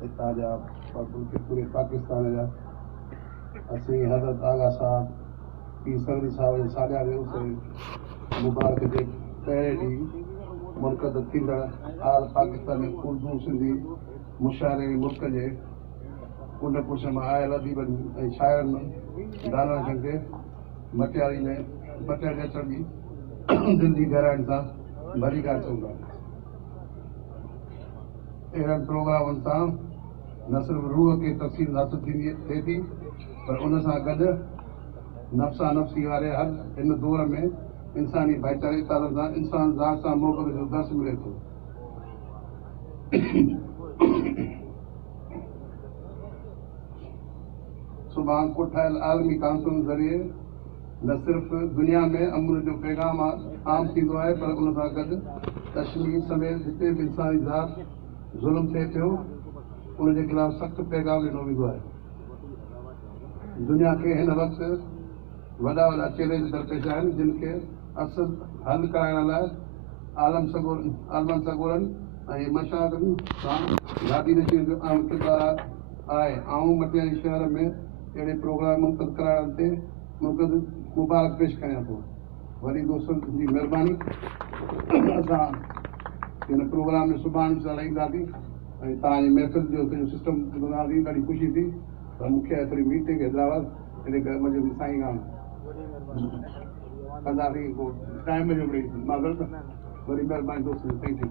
हितां जा पूरे पाकिस्तान जा असीं हज़रत आगा साहब पीर सगरी साहब जे साॼा वियोसीं मुबारक जे पहिरें ॾींहुं मुनक़द थींदड़ आल पाकिस्तानी उर्दू सिंधी मुशाइरे मुल्क जे कुंड पुछ मां आयल अदीबनि ऐं शाइरनि दाना खे मटियारी में मटियारी अचण जी दिलि जी गहराइनि सां भली ॻाल्हि चवंदा। अहिड़नि प्रोग्रामनि सां न सिर्फ़ु रूह खे तफ़सील हासिल थींदी थिए थी पर उन सां गॾु नफ़्सा नफ़्सी वारे हर हिन दौर में इंसानी भाईचारे तालुनि सां इंसान ज़ात सां मोहबत जो दर्स मिले थो। सुभाणे को ठहियल आलमी काउंसिल ज़रिए न सिर्फ़ु दुनिया में अमन जो पैगाम आम थींदो आहे पर उन सां गॾु कश्मीर समेत जिते बि इंसानी ज़ात ज़ुल्म थिए पियो उनजे ख़िलाफ़ सख़्तु पैगाम ॾिनो वेंदो आहे। दुनिया खे हिन वक़्तु वॾा वॾा चैलेंज दरपेश आहिनि जिन खे असुल हल कराइण लाइ आलमनि सगोरनि ऐं मशाइखनि सां गादी नशीन जो अहम किरदारु आहे। आऊं मटियारी शहर में अहिड़े प्रोग्राम मुनक़द कराइण ते मुबारक पेश करियां थो। वरी दोस्तनि जी महिरबानी असां हिन प्रोग्राम में सुभाणे सां ईंदासीं ऐं तव्हांजी महफ़िल जो सॼो सिस्टम ॿुधंदासीं। ॾाढी ख़ुशी थी पर मूंखे हिकिड़ी मीटिंग हैदराबाद इन करे मुंहिंजो साईं खां कंदासीं पोइ टाइम जो वरी महिरबानी दोस्तनि थैंक यू।